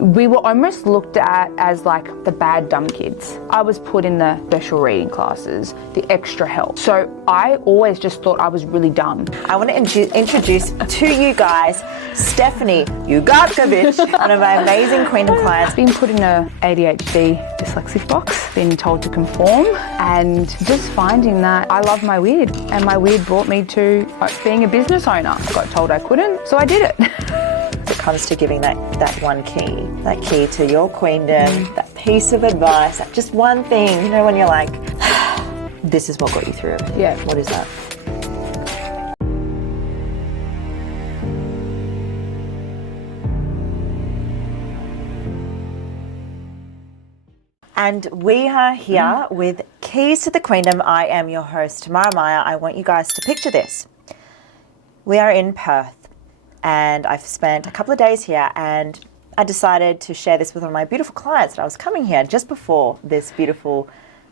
We were almost looked at as like the bad dumb kids. I was put in the special reading classes, the extra help. So I always just thought I was really dumb. I want to introduce to you guys Stephanie Ugarkovic, one of my amazing Queendom clients. Been put in a ADHD dyslexic box, been told to conform, and just finding that I love my weird, and my weird brought me to being a business owner. I got told I couldn't, so I did it. It comes to giving that one key, that key to your queendom, that piece of advice, that just one thing, you know, when you're like, this is what got you through everything. Yeah. What is that? And we are here with Keys to the Queendom. I am your host, Tamara Maya. I want you guys to picture this. We are in Perth, and I've spent a couple of days here, and I decided to share this with one of my beautiful clients. I was coming here just before this beautiful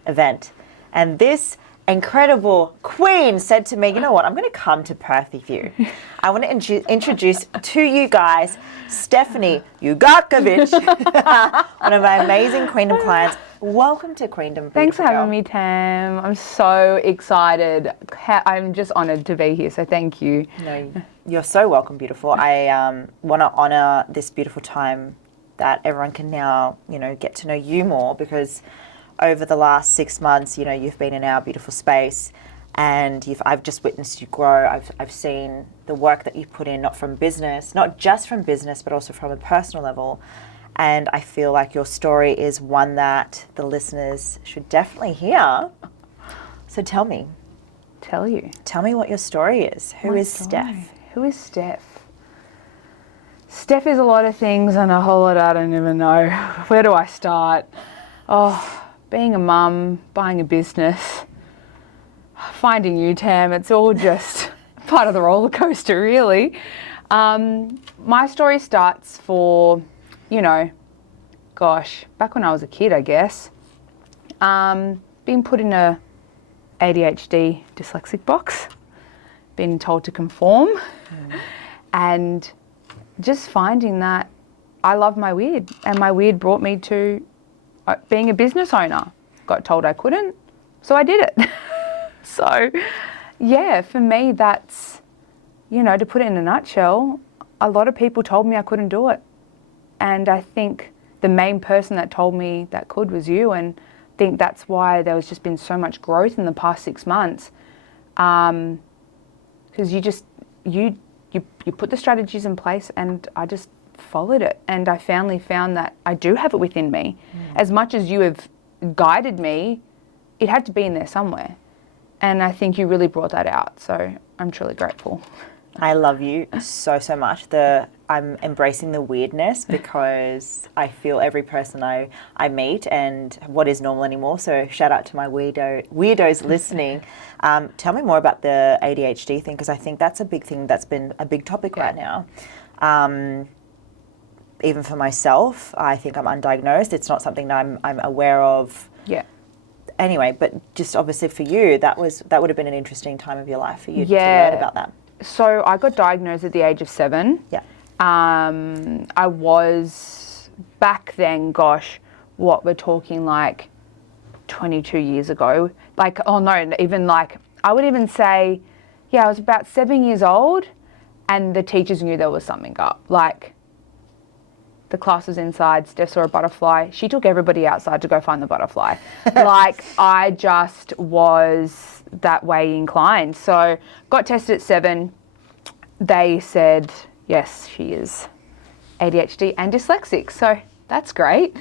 event, and this incredible queen said to me, you know what, I'm going to come to Perth with you. I want to introduce to you guys Stephanie Ugarkovic, one of my amazing Queendom clients. Welcome to Queendom. Thanks for having me, Tam. I'm so excited. I'm just honoured to be here, so thank you. No, you're so welcome, beautiful. I want to honour this beautiful time that everyone can now, you know, get to know you more, because over the last 6 months, you know, you've been in our beautiful space, and I've just witnessed you grow. I've seen the work that you've put in, not just from business, but also from a personal level. And I feel like your story is one that the listeners should definitely hear. So tell me. Tell me what your story is. Who is Steph? Who is Steph? Steph is a lot of things and a whole lot I don't even know. Where do I start? Oh, being a mum, buying a business, finding you, Tam, it's all just part of the roller coaster, really. My story starts for, you know, gosh, back when I was a kid, I guess. Being put in a ADHD dyslexic box, being told to conform, and just finding that I love my weird, and my weird brought me to being a business owner. Got told I couldn't, so I did it. So, yeah, for me, that's, you know, to put it in a nutshell, a lot of people told me I couldn't do it. And I think the main person that told me that could was you, and I think that's why there was just been so much growth in the past 6 months. Because you put the strategies in place, and I just followed it, and I finally found that I do have it within me. As much as you have guided me, it had to be in there somewhere, and I think you really brought that out, so I'm truly grateful. I love you so much. I'm embracing the weirdness, because I feel every person I meet and what is normal anymore. So shout out to my weirdos listening. Tell me more about the ADHD thing, because I think that's a big thing that's been a big topic right now. Even for myself, I think I'm undiagnosed. It's not something that I'm aware of. Yeah. Anyway, but just obviously for you, that would have been an interesting time of your life for you to learn about that. So I got diagnosed at the age of 7. Yeah. I was back then, gosh, what we're talking like 22 years ago. Like, oh no, even like, I would even say, yeah, I was about 7 years old, and the teachers knew there was something up. Like, the class was inside, Steph saw a butterfly. She took everybody outside to go find the butterfly. Like, I just was that way inclined. So got tested at 7. They said, yes, she is ADHD and dyslexic. So that's great.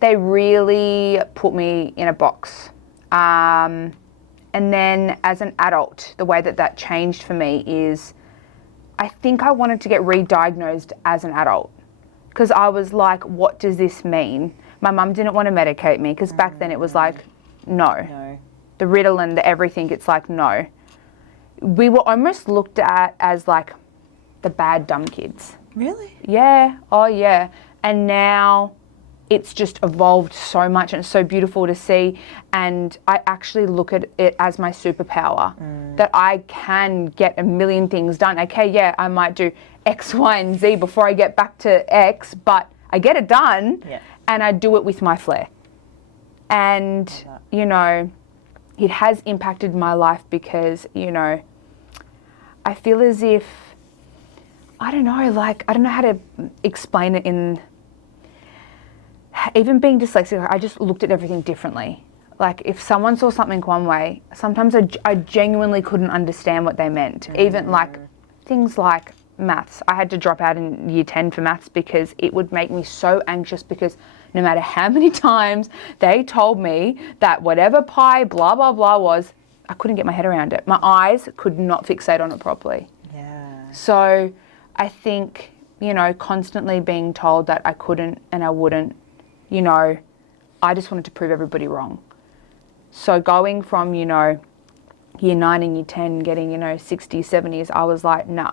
They really put me in a box. And then as an adult, the way that changed for me is, I think I wanted to get re-diagnosed as an adult, because I was like, what does this mean? My mum didn't want to medicate me, because back then it was like, no. The Ritalin, the everything, it's like, no. We were almost looked at as like the bad dumb kids. Really? Yeah. Oh yeah. And now it's just evolved so much, and it's so beautiful to see. And I actually look at it as my superpower, that I can get a million things done. Okay, yeah, I might do X, Y, and Z before I get back to X, but I get it done and I do it with my flair. And, you know, it has impacted my life because, you know, I feel as if, I don't know, like, I don't know how to explain it in, even being dyslexic, I just looked at everything differently. Like, if someone saw something one way, sometimes I genuinely couldn't understand what they meant. Even like things like maths. I had to drop out in year 10 for maths because it would make me so anxious, because no matter how many times they told me that whatever pi blah blah blah was, I couldn't get my head around it. My eyes could not fixate on it properly. Yeah. So I think, you know, constantly being told that I couldn't and I wouldn't, you know, I just wanted to prove everybody wrong. So going from, you know, year 9 and year 10 getting, you know, 60s, 70s, I was like, nah,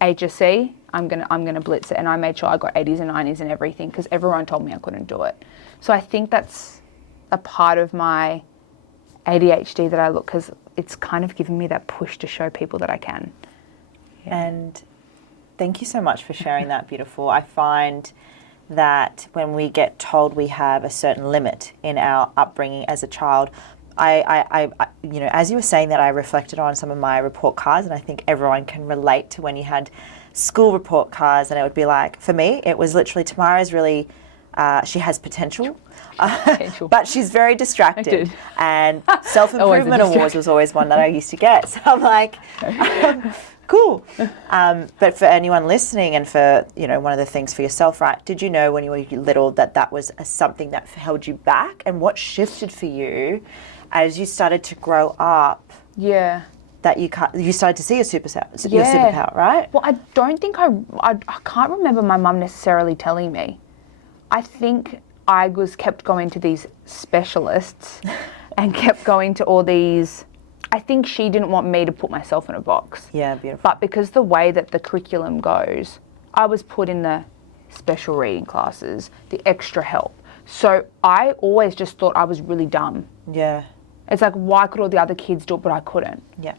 HSC, I'm gonna blitz it. And I made sure I got 80s and 90s and everything, because everyone told me I couldn't do it. So I think that's a part of my ADHD that I look, because it's kind of given me that push to show people that I can. And thank you so much for sharing that, beautiful. I find that when we get told we have a certain limit in our upbringing as a child, I you know, as you were saying that, I reflected on some of my report cards, and I think everyone can relate to when you had school report cards, and it would be like, for me, it was literally, Tamara's really, she has potential, but she's very distracted. And self-improvement awards was always one that I used to get. So I'm like, cool. But for anyone listening, and for, you know, one of the things for yourself, right? Did you know when you were little that that was something that held you back? And what shifted for you as you started to grow up? Yeah. That you started to see your superpower, right? Well, I don't think I can't remember my mum necessarily telling me. I think I kept going to these specialists and kept going to all these. I think she didn't want me to put myself in a box. Yeah, beautiful. But because the way that the curriculum goes, I was put in the special reading classes, the extra help. So I always just thought I was really dumb. Yeah. It's like, why could all the other kids do it, but I couldn't? Yeah.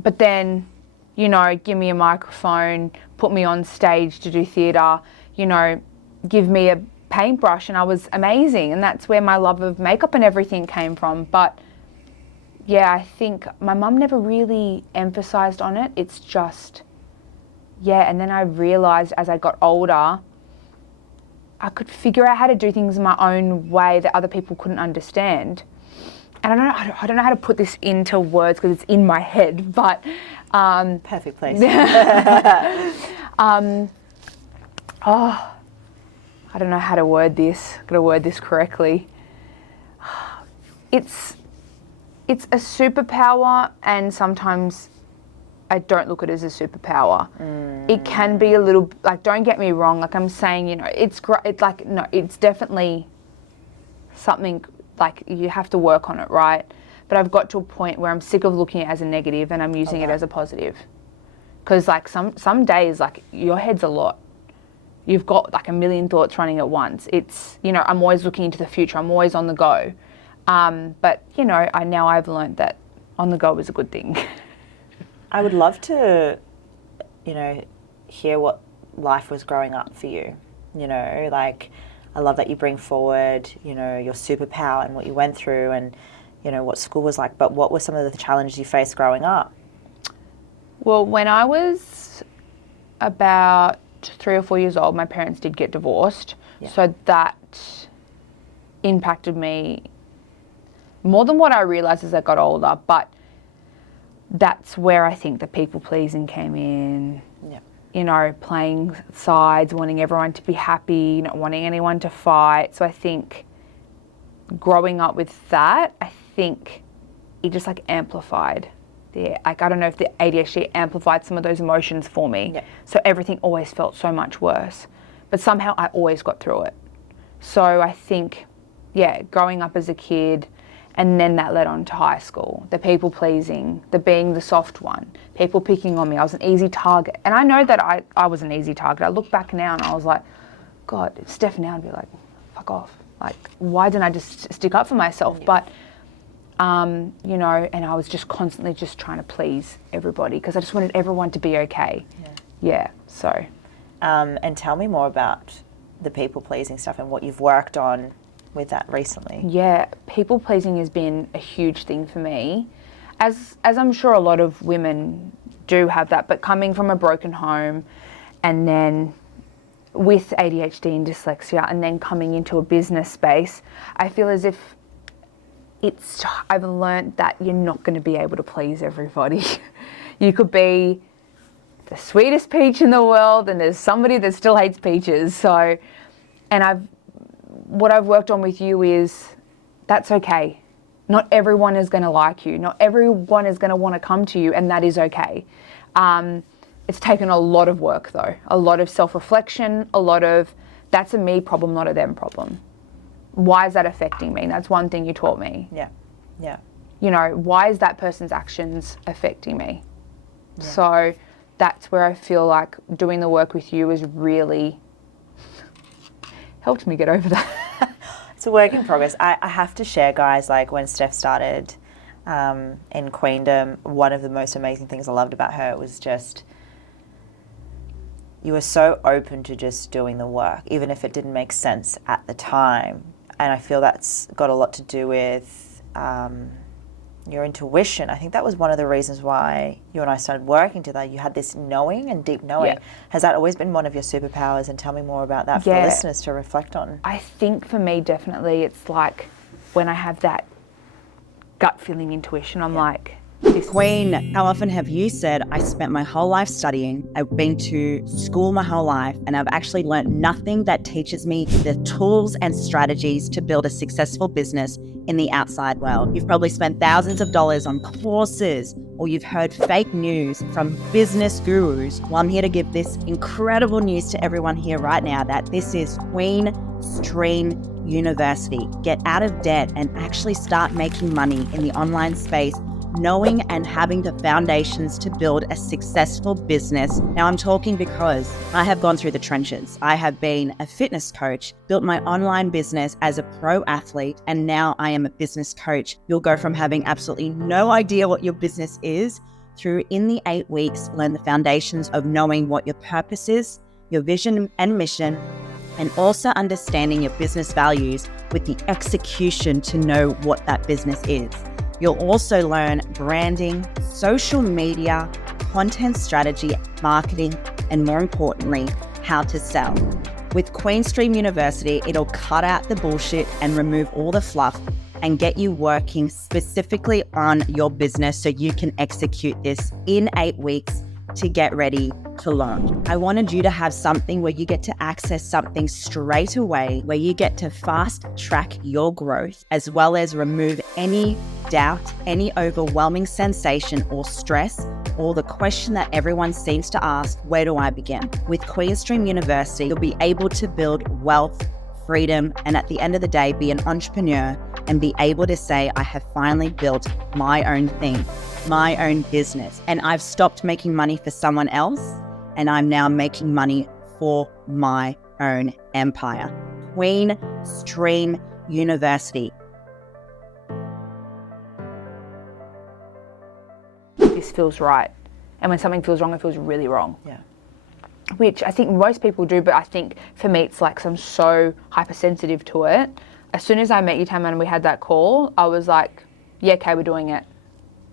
But then, you know, give me a microphone, put me on stage to do theatre, you know, give me a paintbrush, and I was amazing. And that's where my love of makeup and everything came from. But yeah, I think my mum never really emphasised on it. It's just, yeah, and then I realised as I got older, I could figure out how to do things my own way that other people couldn't understand. And I don't know how to put this into words because it's in my head, but perfect place. I don't know how to word this. Got to word this correctly. It's a superpower, and sometimes I don't look at it as a superpower. It can be a little, like, don't get me wrong, like I'm saying, you know, it's like, no, it's definitely something, like, you have to work on it, right? But I've got to a point where I'm sick of looking at it as a negative, and I'm using it as a positive. Because, like, some days, like, your head's a lot. You've got like a million thoughts running at once. It's, you know, I'm always looking into the future. I'm always on the go. But, you know, I've learned that on the go is a good thing. I would love to, you know, hear what life was growing up for you. You know, like, I love that you bring forward, you know, your superpower and what you went through, and, you know, what school was like. But what were some of the challenges you faced growing up? Well, when I was about 3 or 4 years old, my parents did get divorced. Yeah. So that impacted me more than what I realised as I got older. But that's where I think the people pleasing came in. Yeah. You know, playing sides, wanting everyone to be happy, not wanting anyone to fight. So I think growing up with that, I think it just like amplified. Like, I don't know if the ADHD amplified some of those emotions for me. Yeah. So everything always felt so much worse. But somehow I always got through it. So I think, yeah, growing up as a kid, and then that led on to high school. The people pleasing, the being the soft one, people picking on me. I was an easy target. And I know that I was an easy target. I look back now and I was like, God, Steph now would be like, fuck off. Like, why didn't I just stick up for myself? Yeah. But you know, and I was just constantly just trying to please everybody because I just wanted everyone to be okay. Yeah. Yeah, so. And tell me more about the people-pleasing stuff and what you've worked on with that recently. Yeah, people pleasing has been a huge thing for me, as I'm sure a lot of women do have that, but coming from a broken home and then with ADHD and dyslexia and then coming into a business space, I feel as if I've learned that you're not going to be able to please everybody. You could be the sweetest peach in the world and there's somebody that still hates peaches. So, and what I've worked on with you is that's okay. Not everyone is going to like you. Not everyone is going to want to come to you, and that is okay. It's taken a lot of work though, a lot of self-reflection, that's a me problem, not a them problem. Why is that affecting me? That's one thing you taught me. Yeah, yeah. You know, why is that person's actions affecting me? Yeah. So that's where I feel like doing the work with you has really helped me get over that. It's a work in progress. I have to share, guys, like when Steph started in Queendom, one of the most amazing things I loved about her was just you were so open to just doing the work, even if it didn't make sense at the time. And I feel that's got a lot to do with your intuition. I think that was one of the reasons why you and I started working together. You had this knowing and deep knowing. Yeah. Has that always been one of your superpowers? And tell me more about that for the listeners to reflect on. I think for me, definitely, it's like when I have that gut feeling intuition, I'm like, Queen, how often have you said, I spent my whole life studying, I've been to school my whole life, and I've actually learned nothing that teaches me the tools and strategies to build a successful business in the outside world. You've probably spent thousands of dollars on courses, or you've heard fake news from business gurus. Well, I'm here to give this incredible news to everyone here right now that this is Queen Stream University. Get out of debt and actually start making money in the online space, knowing and having the foundations to build a successful business. Now I'm talking because I have gone through the trenches. I have been a fitness coach, built my online business as a pro athlete, and now I am a business coach. You'll go from having absolutely no idea what your business is through in the 8 weeks, learn the foundations of knowing what your purpose is, your vision and mission, and also understanding your business values with the execution to know what that business is. You'll also learn branding, social media, content strategy, marketing, and more importantly, how to sell. With Queenstream University, it'll cut out the bullshit and remove all the fluff and get you working specifically on your business so you can execute this in 8 weeks to get ready to launch. I wanted you to have something where you get to access something straight away, where you get to fast track your growth, as well as remove any doubt, any overwhelming sensation or stress, or the question that everyone seems to ask, where do I begin? With Queenstream University, you'll be able to build wealth, freedom, and at the end of the day, be an entrepreneur and be able to say, I have finally built my own thing, my own business. And I've stopped making money for someone else, and I'm now making money for my own empire. Queenstream University. This feels right. And when something feels wrong, it feels really wrong. Yeah. Which I think most people do, but I think for me, it's like I'm so hypersensitive to it. As soon as I met you, Tamara, and we had that call, I was like, yeah, okay, we're doing it.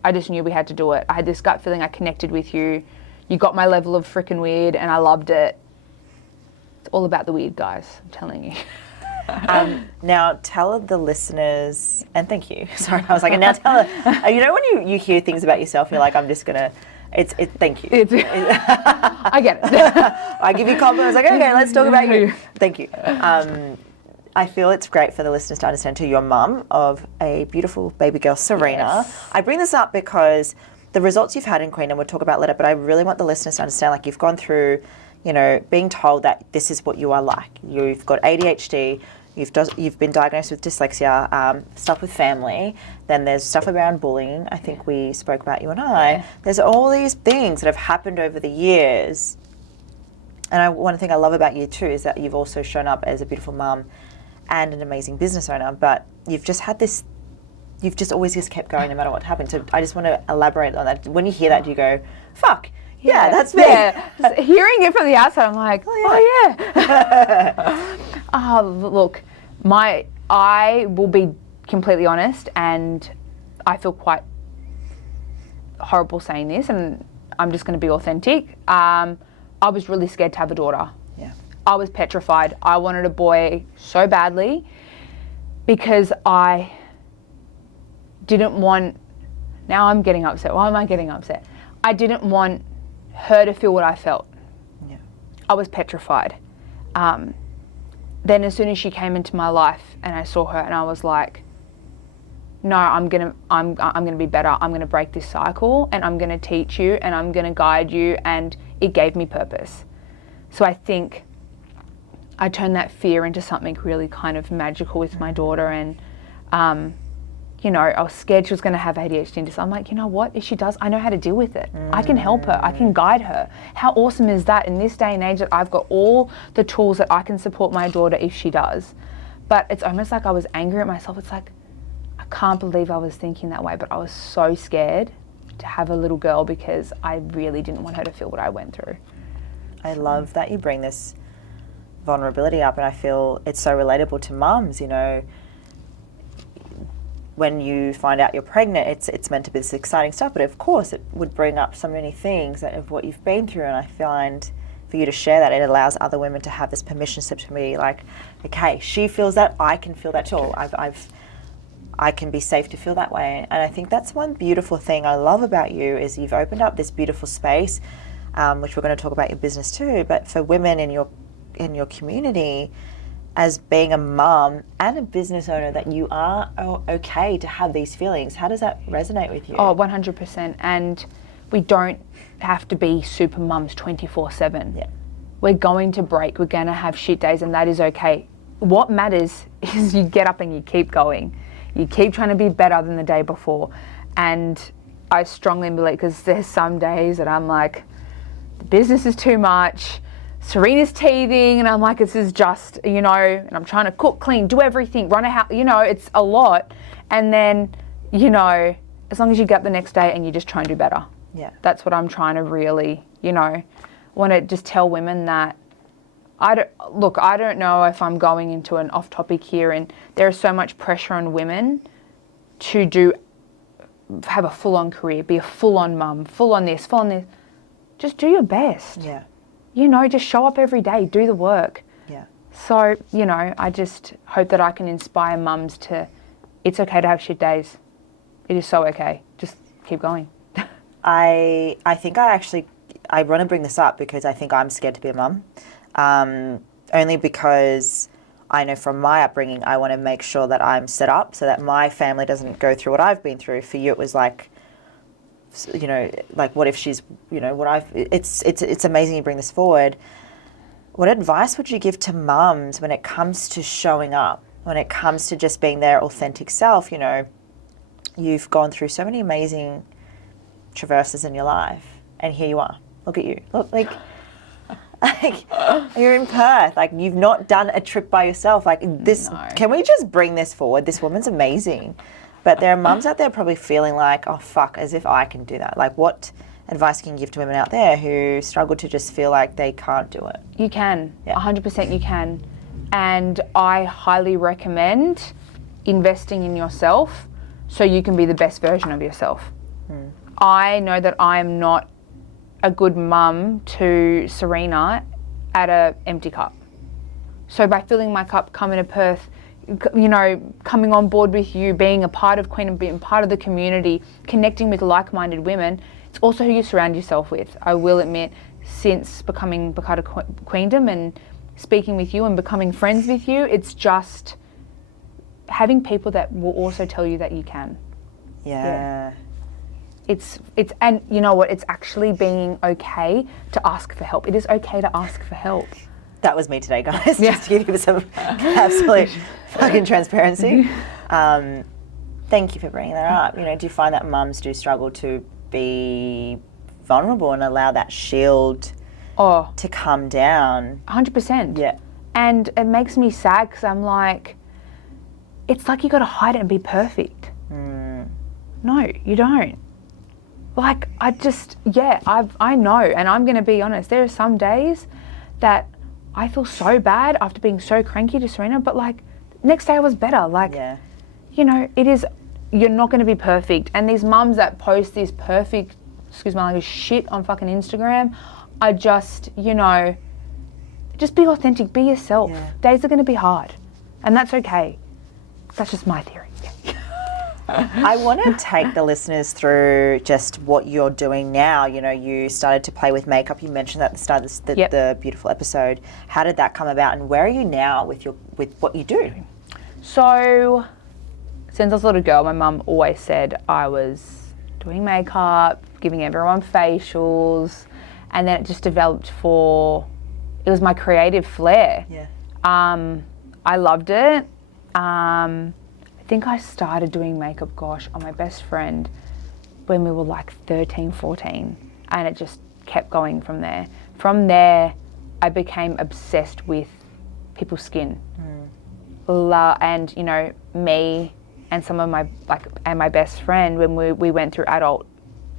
I just knew we had to do it. I had this gut feeling, I connected with you. You got my level of freaking weird and I loved it. It's all about the weird, guys, I'm telling you. Now tell the listeners, and thank you. Sorry, I was like, and now tell her, you know when you hear things about yourself, you're like, I'm just gonna, thank you. I get it. I give you compliments, like, okay, let's talk about you. Thank you. I feel it's great for the listeners to understand too, you're mum of a beautiful baby girl, Serena. Yes. I bring this up because the results you've had in Queen, and we'll talk about later, but I really want the listeners to understand, like, you've gone through, you know, being told that this is what you are like. You've got ADHD, you've been diagnosed with dyslexia, stuff with family, then there's stuff around bullying, I think we spoke about, you and I. Yeah. There's all these things that have happened over the years. And one thing I love about you too is that you've also shown up as a beautiful mum and an amazing business owner, but you've just had this, you've just always just kept going no matter what happened. So I just want to elaborate on that. When you hear that, do you go, fuck, Yeah, that's me. Yeah, hearing it from the outside, I'm like, oh yeah. Look, I will be completely honest, and I feel quite horrible saying this, and I'm just going to be authentic. I was really scared to have a daughter. Yeah. I was petrified. I wanted a boy so badly because I didn't want, now I'm getting upset. Why am I getting upset? I didn't want her to feel what I felt. Yeah. I was petrified. Then as soon as she came into my life and I saw her, and I was like, no, I'm gonna be better. I'm gonna break this cycle, and I'm gonna teach you, and I'm gonna guide you, and it gave me purpose. So I think I turned that fear into something really kind of magical with my daughter, and you know, I was scared she was going to have ADHD and I'm like, you know what, if she does, I know how to deal with it. I can help her, I can guide her. How awesome is that in this day and age that I've got all the tools that I can support my daughter if she does. But it's almost like I was angry at myself. It's like, I can't believe I was thinking that way, but I was so scared to have a little girl because I really didn't want her to feel what I went through. I love that you bring this vulnerability up, and I feel it's so relatable to mums, you know. When you find out you're pregnant, it's meant to be this exciting stuff, but of course it would bring up so many things of what you've been through, and I find for you to share that, it allows other women to have this permission slip to be like, okay, she feels that, I can feel that too. I can be safe to feel that way. And I think that's one beautiful thing I love about you is you've opened up this beautiful space, which we're going to talk about your business too, but for women in your community, as being a mum and a business owner, that you are okay to have these feelings. How does that resonate with you? Oh, 100%. And we don't have to be super mums 24/7. Yeah. We're going to break. We're going to have shit days, and that is okay. What matters is you get up and you keep going. You keep trying to be better than the day before. And I strongly believe, because there's some days that I'm like, the business is too much. Serena's teething, and I'm like, this is just, you know, and I'm trying to cook, clean, do everything, run a house, you know, it's a lot. And then, you know, as long as you get up the next day and you just try and do better. Yeah. That's what I'm trying to really, you know, want to just tell women that I don't know if I'm going into an off topic here, and there is so much pressure on women to have a full on career, be a full on mum, full on this. Just do your best. Yeah. You know, just show up every day, do the work. Yeah. So, you know, I just hope that I can inspire mums to, it's okay to have shit days. It is so okay. Just keep going. I think I want to bring this up because I think I'm scared to be a mum. Only because I know from my upbringing, I want to make sure that I'm set up so that my family doesn't go through what I've been through. For you, it was like, you know, like what if she's, you know, it's amazing you bring this forward. What advice would you give to mums when it comes to showing up, when it comes to just being their authentic self? You know, you've gone through so many amazing traverses in your life, and here you are. Look at you. Look, like you're in Perth. Like, you've not done a trip by yourself. Like this, No. Can we just bring this forward? This woman's amazing. But there are mums out there probably feeling like, oh, fuck, as if I can do that. Like, what advice can you give to women out there who struggle to just feel like they can't do it? You can, Yeah. 100% you can. And I highly recommend investing in yourself so you can be the best version of yourself. I know that I am not a good mum to Serena at an empty cup. So by filling my cup, coming to Perth, you know, coming on board with you, being a part of Queen and being part of the community, connecting with like-minded women, it's also who you surround yourself with. I will admit, since becoming part of Queendom and speaking with you and becoming friends with you, it's just having people that will also tell you that you can. Yeah. It's and you know what, it's actually being okay to ask for help. It is okay to ask for help. That was me today, guys. Just to give you some absolute fucking transparency. Thank you for bringing that up. You know, do you find that mums do struggle to be vulnerable and allow that shield to come down? 100%. Yeah. And it makes me sad because I'm like, it's like you got to hide it and be perfect. No, you don't. like, I know, and I'm going to be honest, there are some days that I feel so bad after being so cranky to Serena, but like, next day I was better. Like, Yeah. you know, you're not going to be perfect. And these mums that post this perfect, excuse my language, shit on fucking Instagram, I just, you know, just be authentic, be yourself. Yeah. Days are going to be hard, and that's okay. That's just my theory. I want to take the listeners through just what you're doing now. You know, you started to play with makeup. You mentioned that at the start of the beautiful episode. How did that come about, and where are you now with what you do? So, since I was a little girl, my mum always said I was doing makeup, giving everyone facials, and then it just developed it was my creative flair. Yeah. I loved it. I think I started doing makeup, on my best friend when we were like 13, 14, and it just kept going from there. From there, I became obsessed with people's skin. And, you know, me and some of my best friend, when we went through adult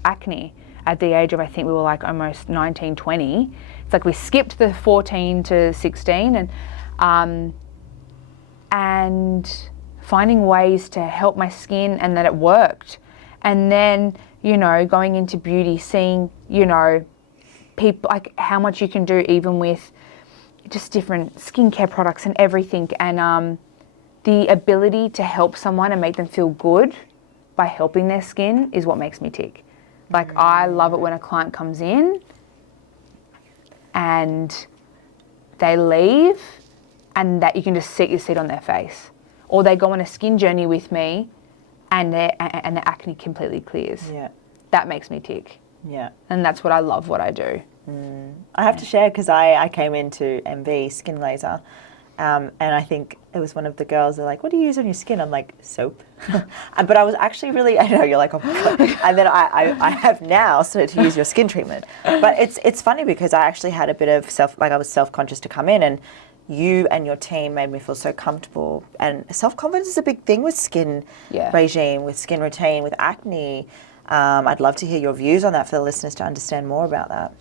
acne at the age of, I think we were like almost 19, 20. It's like we skipped the 14 to 16 and finding ways to help my skin, and that it worked. And then, you know, going into beauty, seeing, you know, people, like how much you can do even with just different skincare products and everything. And the ability to help someone and make them feel good by helping their skin is what makes me tick. Like, I love it when a client comes in and they leave and that you can just see it on their face. Or they go on a skin journey with me and their acne completely clears. Yeah. That makes me tick. Yeah. And that's what I love what I do. I have to share, because I came into MV skin laser, and I think it was one of the girls, they're like, what do you use on your skin? I'm like, soap. But I was actually really, I know, you're like, oh my God. And then I have now started to use your skin treatment. But it's funny because I actually had a bit of I was self-conscious to come in, and you and your team made me feel so comfortable. And self-confidence is a big thing with skin regime, with skin routine, with acne. I'd love to hear your views on that for the listeners to understand more about that.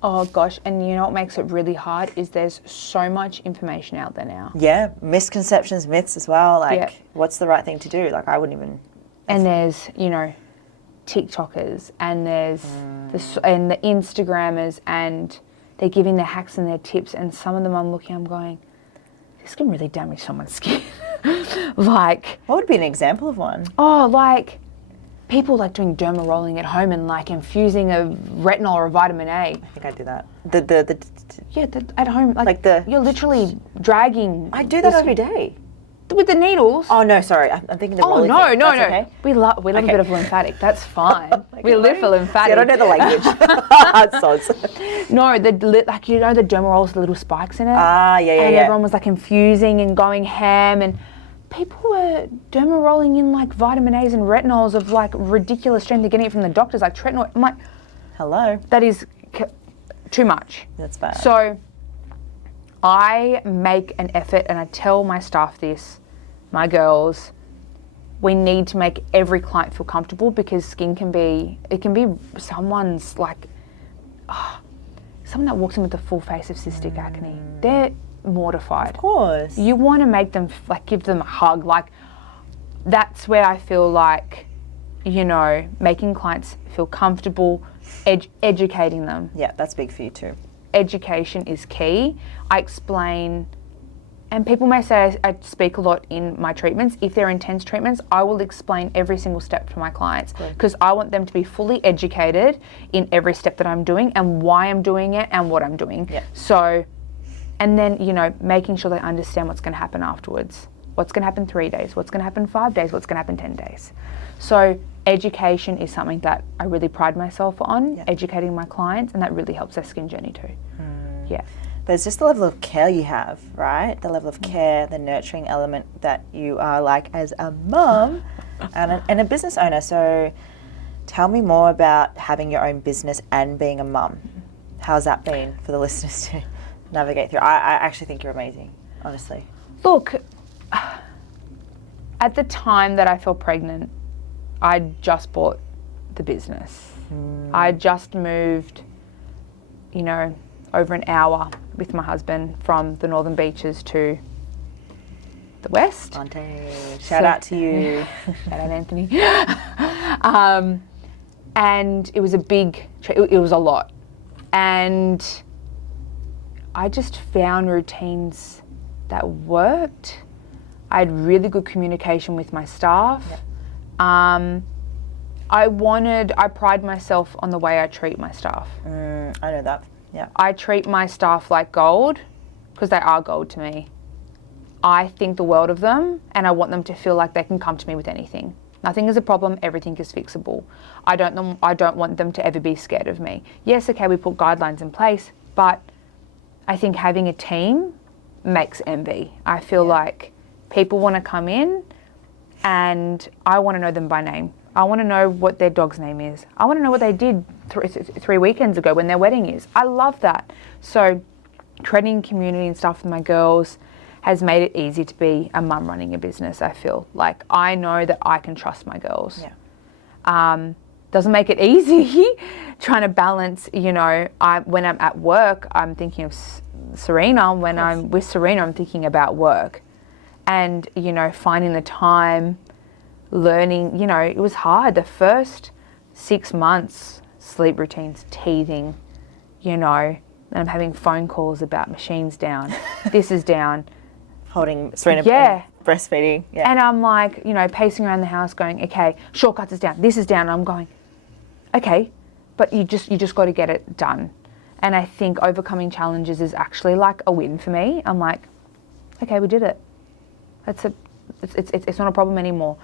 Oh gosh, and you know what makes it really hard is there's so much information out there now. Yeah, misconceptions, myths as well. Like, what's the right thing to do? Like, I wouldn't even... And there's, you know, TikTokers, and there's and the Instagrammers, and they're giving their hacks and their tips, and some of them I'm going, this can really damage someone's skin. Like... What would be an example of one? Oh, like people like doing derma rolling at home and like infusing a retinol or a vitamin A. I think I do that. At home, like you're literally dragging. I do that every day. With the needles? Oh no, sorry. I'm thinking the rolling no. thing. That's okay? We love a bit of lymphatic. That's fine. We live for lymphatic. See, I don't know the language. Sods. No, like, you know, the derma rolls, the little spikes in it. Yeah. And everyone was like infusing and going ham, and people were derma rolling in like vitamin A's and retinols of like ridiculous strength. They're getting it from the doctors, like tretinoid. I'm like, hello. That is too much. That's bad. So I make an effort, and I tell my staff this, my girls, we need to make every client feel comfortable, because skin can be someone's like, someone that walks in with a full face of cystic acne. They're mortified. Of course. You want to make them, like, give them a hug. Like, that's where I feel like, you know, making clients feel comfortable, educating them. Yeah, that's big for you too. Education is key. I explain, and people may say I speak a lot in my treatments. If they're intense treatments, I will explain every single step to my clients, because I want them to be fully educated in every step that I'm doing and why I'm doing it and what I'm doing. Yeah. So, and then, you know, making sure they understand what's going to happen afterwards. What's going to happen 3 days? What's going to happen 5 days? What's going to happen 10 days? So education is something that I really pride myself on, educating my clients, and that really helps their skin journey too. Yeah. But it's just the level of care you have, right? The level of care, the nurturing element that you are like as a mum and a business owner. So tell me more about having your own business and being a mum. How's that been for the listeners to navigate through? I actually think you're amazing, honestly. Look, at the time that I fell pregnant, I just bought the business. I just moved, you know, over an hour with my husband from the northern beaches to the west. Shout out to you. Shout out, Anthony. And it was it was a lot. And I just found routines that worked. I had really good communication with my staff. Yep. I pride myself on the way I treat my staff. I know that. Yeah. I treat my staff like gold because they are gold to me. I think the world of them, and I want them to feel like they can come to me with anything. Nothing is a problem, everything is fixable. I don't want them to ever be scared of me. Yes, okay, we put guidelines in place, but I think having a team makes envy. I feel like people want to come in and I want to know them by name. I want to know what their dog's name is. I want to know what they did three weekends ago when their wedding is. I love that. So creating community and stuff with my girls has made it easy to be a mum running a business, I feel. Like, I know that I can trust my girls. Yeah. Doesn't make it easy trying to balance, you know, when I'm at work, I'm thinking of Serena. When I'm with Serena, I'm thinking about work. And, you know, finding the time, learning, you know, it was hard. The first 6 months, sleep routines, teething, you know, and I'm having phone calls about machines down, this is down. Holding Serena, breastfeeding. Yeah. And I'm like, you know, pacing around the house going, okay, shortcuts is down, this is down. And I'm going, okay, but you just got to get it done. And I think overcoming challenges is actually like a win for me. I'm like, okay, we did it. It's not a problem anymore.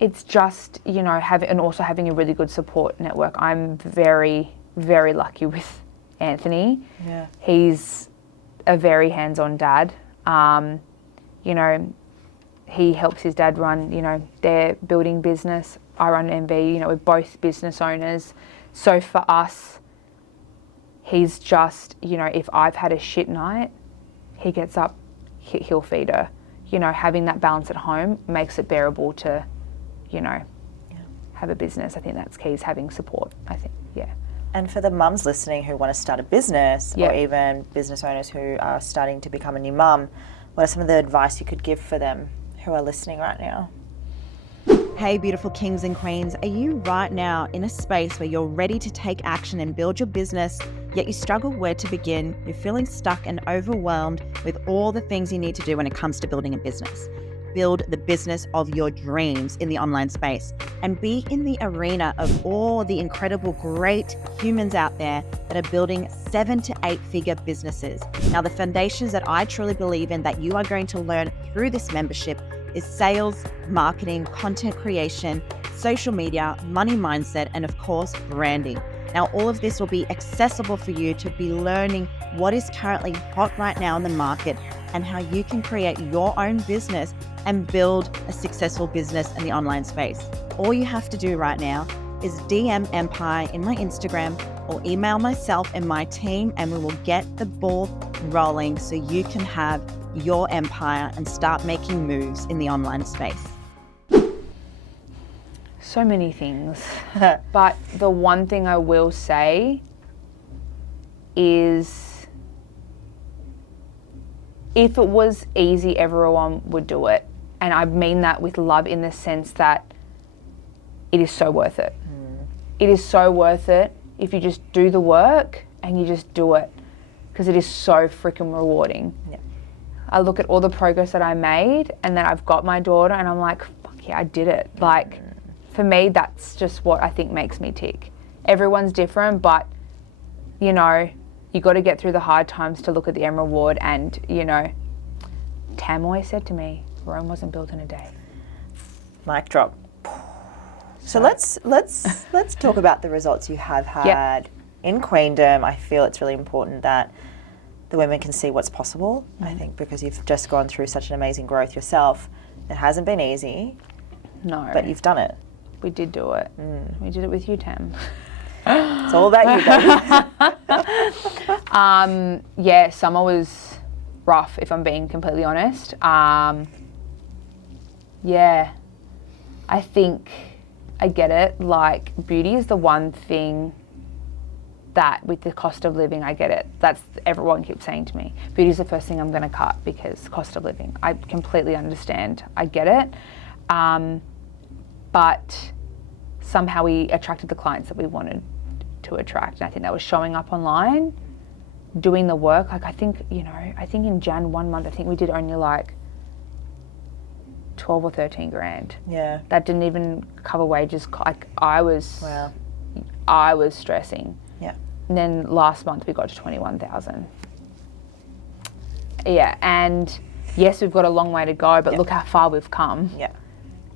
It's just, you know, having a really good support network. I'm very, very lucky with Anthony. Yeah. He's a very hands-on dad. You know, he helps his dad run, you know, their building business. I run MV, you know, we're both business owners. So for us, he's just, you know, if I've had a shit night, he gets up, he'll feed her. You know, having that balance at home makes it bearable to, you know, have a business. I think that's key, is having support, I think, yeah. And for the mums listening who want to start a business, or even business owners who are starting to become a new mum, what are some of the advice you could give for them who are listening right now? Hey, beautiful kings and queens, are you right now in a space where you're ready to take action and build your business, yet you struggle where to begin? You're feeling stuck and overwhelmed with all the things you need to do when it comes to building a business. Build the business of your dreams in the online space and be in the arena of all the incredible, great humans out there that are building 7 to 8 figure businesses. Now, the foundations that I truly believe in that you are going to learn through this membership is sales, marketing, content creation, social media, money mindset, and of course, branding. Now, all of this will be accessible for you to be learning what is currently hot right now in the market and how you can create your own business and build a successful business in the online space. All you have to do right now is DM Empire in my Instagram or email myself and my team, and we will get the ball rolling so you can have your empire and start making moves in the online space. So many things. But the one thing I will say is, if it was easy, everyone would do it. And I mean that with love, in the sense that it is so worth it. It is so worth it if you just do the work and you just do it, because it is so freaking rewarding. Yeah. I look at all the progress that I made, and then I've got my daughter and I'm like, fuck yeah, I did it. Like, for me, that's just what I think makes me tick. Everyone's different, but, you know, you got to get through the hard times to look at the end reward. And, you know, Tam always said to me, Rome wasn't built in a day. Mic drop. So let's talk about the results you have had in Queendom. I feel it's really important that the women can see what's possible. I think because you've just gone through such an amazing growth yourself. It hasn't been easy. No. But you've done it. We did do it. We did it with you, Tam. It's all about you, baby. Yeah, summer was rough, if I'm being completely honest. Yeah, I think I get it. Like, beauty is the one thing that with the cost of living, I get it. That's everyone keeps saying to me. Beauty is the first thing I'm going to cut because cost of living. I completely understand. I get it. But somehow we attracted the clients that we wanted to attract. And I think that was showing up online, doing the work. Like, I think in Jan 1 month, I think we did only like 12 or 13 grand. Yeah. That didn't even cover wages. Like, I was stressing. Yeah. And then last month we got to 21,000. Yeah, and yes, we've got a long way to go, but look how far we've come. Yeah.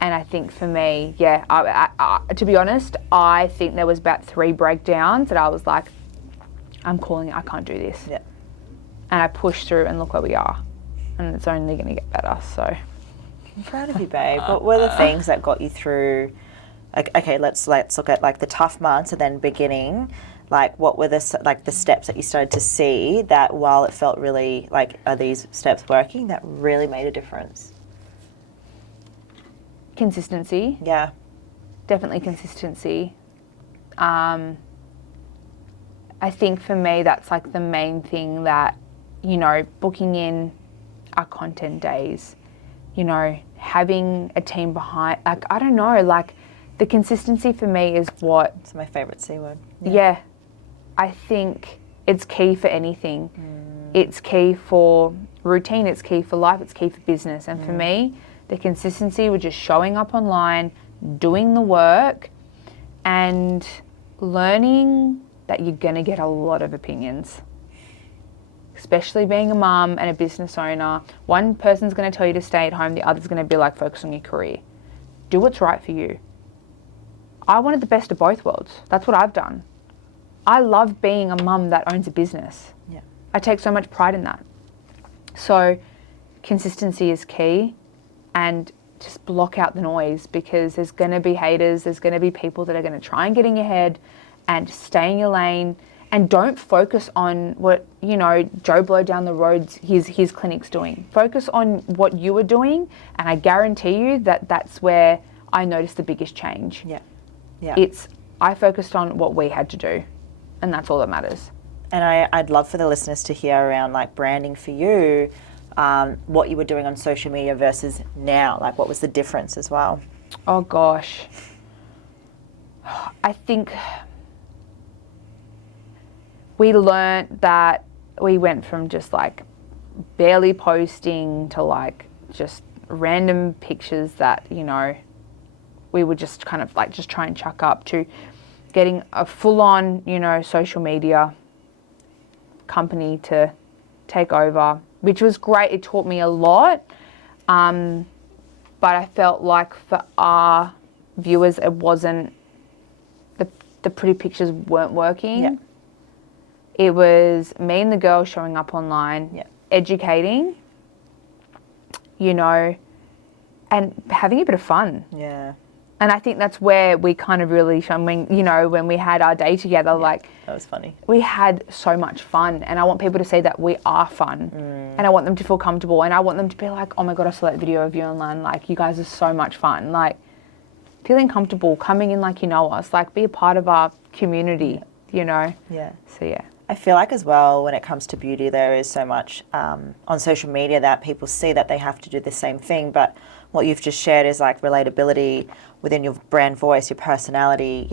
And I think for me, I, to be honest, I think there was about 3 breakdowns that I was like, I'm calling it, I can't do this. Yeah. And I pushed through, and look where we are. And it's only going to get better, so. I'm proud of you, babe. What were the things that got you through? Okay, let's look at like the tough months and then beginning. Like, what were the steps that you started to see that while it felt really like, are these steps working, that really made a difference? Consistency. Yeah. Definitely consistency. I think for me, that's like the main thing that, booking in our content days, having a team behind, like, I don't know, like the consistency for me is what. It's my favorite C word. Yeah. I think it's key for anything. It's key for routine, it's key for life, it's key for business. And for me, the consistency was just showing up online, doing the work, and learning that you're going to get a lot of opinions. Especially being a mum and a business owner. One person's going to tell you to stay at home, the other's going to be like, focus on your career. Do what's right for you. I wanted the best of both worlds. That's what I've done. I love being a mum that owns a business. Yeah. I take so much pride in that. So consistency is key, and just block out the noise, because there's going to be haters, there's going to be people that are going to try and get in your head, and just stay in your lane, and don't focus on what, Joe Blow down the road, his clinic's doing. Focus on what you are doing, and I guarantee you that that's where I noticed the biggest change. Yeah. Yeah. I focused on what we had to do, and that's all that matters. And I'd love for the listeners to hear around like branding for you, what you were doing on social media versus now. Like, what was the difference as well? Oh gosh. I think we learned that we went from just like barely posting to like just random pictures that, we would just kind of like just try and chuck up, to getting a full-on, social media company to take over, which was great. It taught me a lot. But I felt like for our viewers, it wasn't, the pretty pictures weren't working. Yeah. It was me and the girls showing up online, educating, and having a bit of fun. Yeah. And I think that's where we kind of really shone when we had our day together, like, that was funny. We had so much fun, and I want people to see that we are fun, and I want them to feel comfortable, and I want them to be like, oh my God, I saw that video of you online, like, you guys are so much fun. Like, feeling comfortable, coming in like you know us, like, be a part of our community, Yeah. So, yeah. I feel like as well, when it comes to beauty, there is so much on social media that people see that they have to do the same thing. But what you've just shared is like relatability within your brand voice, your personality,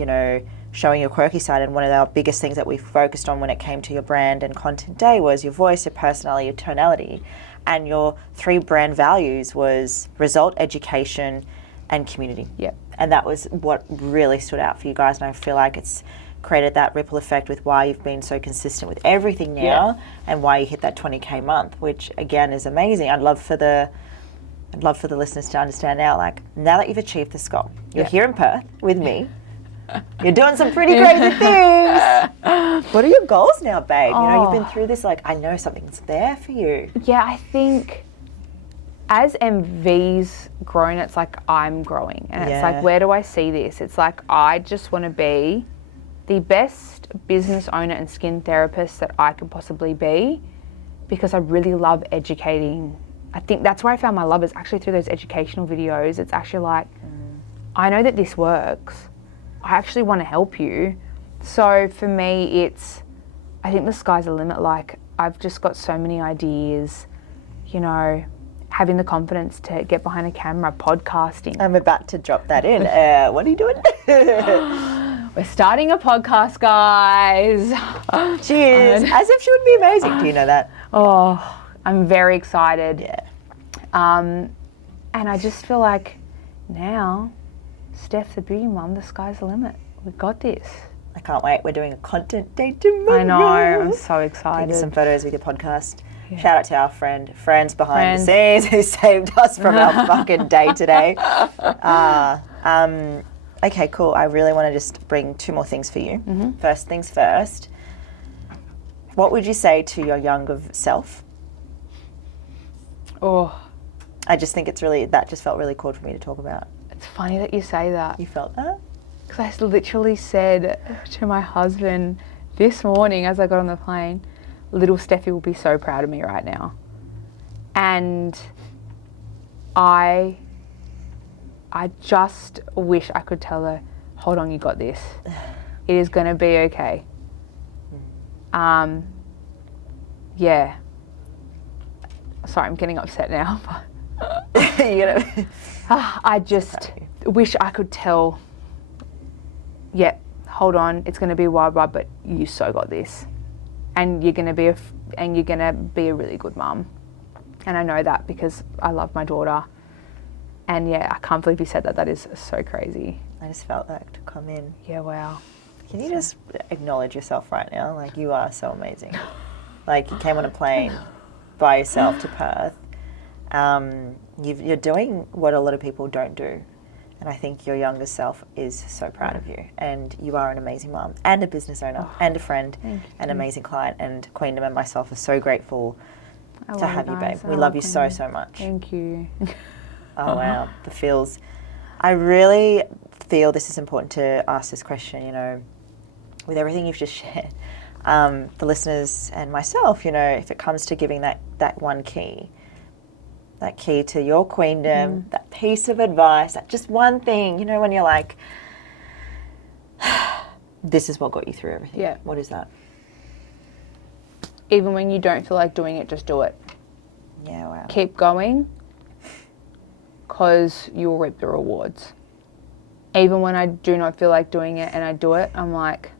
showing your quirky side. And one of our biggest things that we focused on when it came to your brand and content day was your voice, your personality, your tonality. And your 3 brand values was result, education, and community. Yep. And that was what really stood out for you guys. And I feel like it's created that ripple effect with why you've been so consistent with everything now, and why you hit that 20K month, which again is amazing. I'd love for the listeners to understand now, like, now that you've achieved this goal, you're here in Perth with me, you're doing some pretty crazy things. What are your goals now, babe? You've been through this, like, I know something's there for you. Yeah, I think as MV's grown, it's like I'm growing, and it's like, where do I see this? It's like, I just want to be the best business owner and skin therapist that I can possibly be, because I really love educating. I think that's where I found my love, is actually through those educational videos. It's actually like, I know that this works. I actually want to help you. So for me, I think the sky's the limit. Like, I've just got so many ideas, you know, having the confidence to get behind a camera, podcasting. I'm about to drop that in. What are you doing? We're starting a podcast, guys. Cheers. As if she would be amazing. Do you know that? Oh, I'm very excited. Yeah. And I just feel like now, Steph, the beauty mum, the sky's the limit. We've got this. I can't wait. We're doing a content day tomorrow. I know. I'm so excited. Taking some photos with your podcast. Yeah. Shout out to our friends behind the scenes who saved us from our fucking day today. Okay, cool. I really want to just bring 2 more things for you. Mm-hmm. First things first. What would you say to your younger self? Oh, I just think that just felt really cool for me to talk about. It's funny that you say that. You felt that? Because I literally said to my husband this morning as I got on the plane, little Steffi will be so proud of me right now. And I just wish I could tell her, hold on, you got this. It is going to be okay. Yeah. Sorry, I'm getting upset now. I just wish I could tell, yeah, hold on, it's going to be a wild ride, but you so got this. And you're going to be a really good mum. And I know that because I love my daughter. And yeah, I can't believe you said that. That is so crazy. I just felt that to come in. Yeah, wow. Can you just acknowledge yourself right now? Like, you are so amazing. Like, you came on a plane by yourself to Perth. You're doing what a lot of people don't do. And I think your younger self is so proud of you. And you are an amazing mom and a business owner and a friend and an amazing client. And Queendom and myself are so grateful to have you, babe. We love you so, so much. Thank you. Oh, wow. The feels. I really feel this is important to ask this question, you know, with everything you've just shared. The listeners and myself, you know, if it comes to giving that one key, that key to your queendom, that piece of advice, that just one thing, you know, when you're like, this is what got you through everything. Yeah. What is that? Even when you don't feel like doing it, just do it. Yeah, wow. Keep going, because you'll reap the rewards. Even when I do not feel like doing it and I do it, I'm like,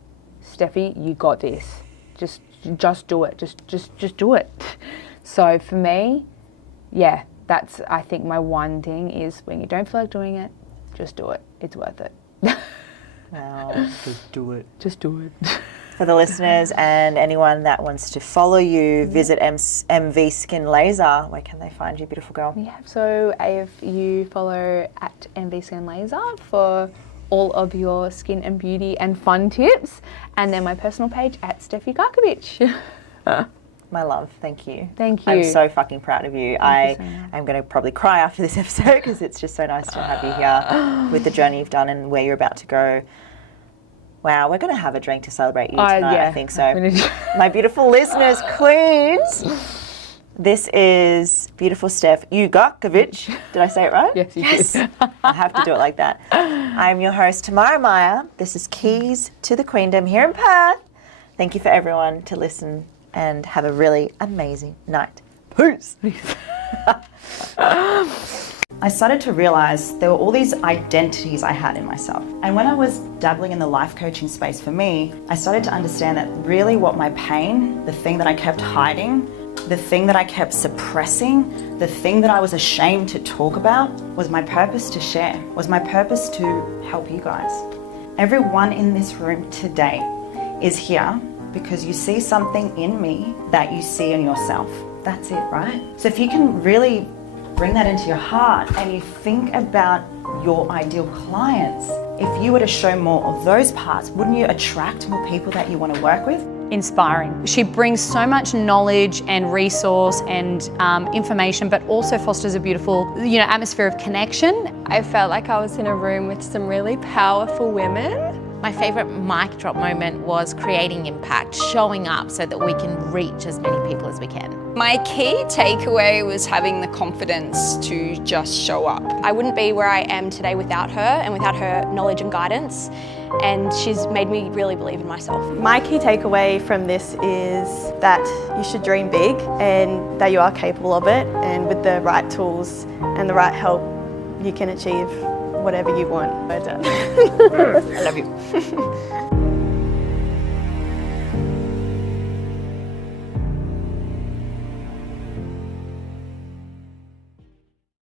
Steffi, you got this. Just do it. Just do it. So for me, yeah, that's, I think my one thing is when you don't feel like doing it, just do it. It's worth it. Wow, just do it. Just do it. For the listeners and anyone that wants to follow you, visit MV Skin Laser. Where can they find you, beautiful girl? Yeah, so if you follow at MV Skin Laser for all of your skin and beauty and fun tips, and then my personal page at Steffi Garkovich. My love, thank you. Thank you. I'm so fucking proud of you. Thank you so much. I'm going to probably cry after this episode because it's just so nice to have you here with the journey you've done and where you're about to go. Wow, we're going to have a drink to celebrate you tonight, yeah. I think so. My beautiful listeners, queens, this is beautiful Steph Ugarkovich. Did I say it right? Yes, you did. I have to do it like that. I'm your host, Tamara Maya. This is Keys to the Queendom here in Perth. Thank you for everyone to listen and have a really amazing night. Peace. I started to realize there were all these identities I had in myself. And when I was dabbling in the life coaching space for me, I started to understand that really what my pain, the thing that I kept hiding, the thing that I kept suppressing, the thing that I was ashamed to talk about was my purpose to share, was my purpose to help you guys. Everyone in this room today is here because you see something in me that you see in yourself. That's it, right? So if you can really bring that into your heart and you think about your ideal clients, if you were to show more of those parts, wouldn't you attract more people that you want to work with? Inspiring. She brings so much knowledge and resource and information, but also fosters a beautiful, atmosphere of connection. I felt like I was in a room with some really powerful women. My favourite mic drop moment was creating impact, showing up so that we can reach as many people as we can. My key takeaway was having the confidence to just show up. I wouldn't be where I am today without her and without her knowledge and guidance. and she's made me really believe in myself. My key takeaway from this is that you should dream big and that you are capable of it, and with the right tools and the right help you can achieve whatever you want. I love you.